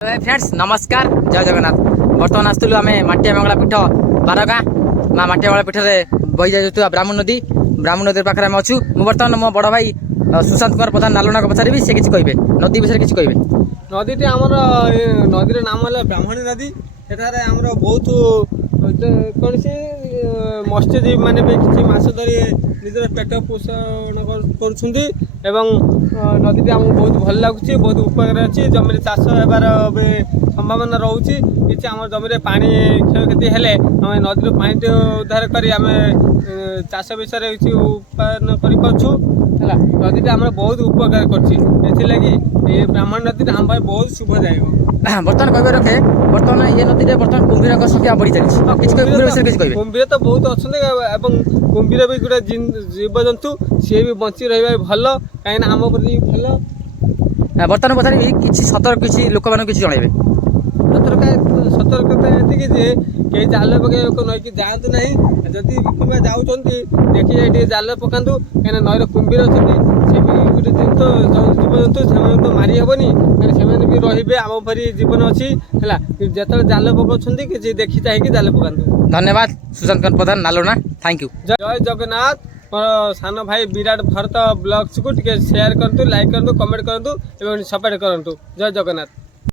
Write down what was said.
Friends नमस्कार जय जगन्नाथ। बर्तमान आसलु आम माटिया मंगला पीठ बारगाँ माँ माटिया मंगला पीठ में बही जाइए ब्राह्मण नदी पाखे अच्छु। बर्तमान मो बड़ भाई सुशांत कुमार प्रधान नालुना को पचारि से किसी कहे नदी विषय किसी कहे। नदी आमर नदी नाम है ब्राह्मणी नदी। सेठारे आमर बहुत कौन सी मत्स्यजीवी मैंने भी किसी मस धरी निजर पेट पोषण कर नदी आमको बहुत भल लगुच बहुत उपकार अच्छी जमी चाष होबार संभावना रोचे किसी आम जमी पा क्षयक्षति हेले आम नदी पा उद्धार कर चाष विषय किसी उत्पादन कर नदी आम बहुत उपकार कर ब्राह्मण नदी आम बहुत शुभदायक। बर्तमान कह रखे बर्तमान ये नदी में बर्तमान कुंभीर संख्या बढ़ी चली कुंभीर तो बहुत अच्छा कुंभीर भी गोटे जीवजंतु सी भी बची रहा भल कहीं आम भल। बर्तमान पचारि किसी सतर्क किसी लोक मान किसी जनइबे सतर्कता ये कहीं जाल पकड़ नईक जातु ना जदि कि जाऊँ देखिए जाल पकातु कहीं नईर कुंभीर अच्छा सी भी गोटे जीवजंतु से मारी हेनी कहीं भी रे आम परी जीवन अच्छी है जो जाल पकाउं कि देखी चाहिए जाल पकातु। धन्यवाद सुशांत कुमार प्रधान नालुना थैंक यू। जय जगन्नाथ। मोर सान भाई विराट भरत ब्लॉग्स को टे शेयर करूँ लाइक करूँ कमेंट करूँ और सपोर्ट करूँ। जय जगन्नाथ।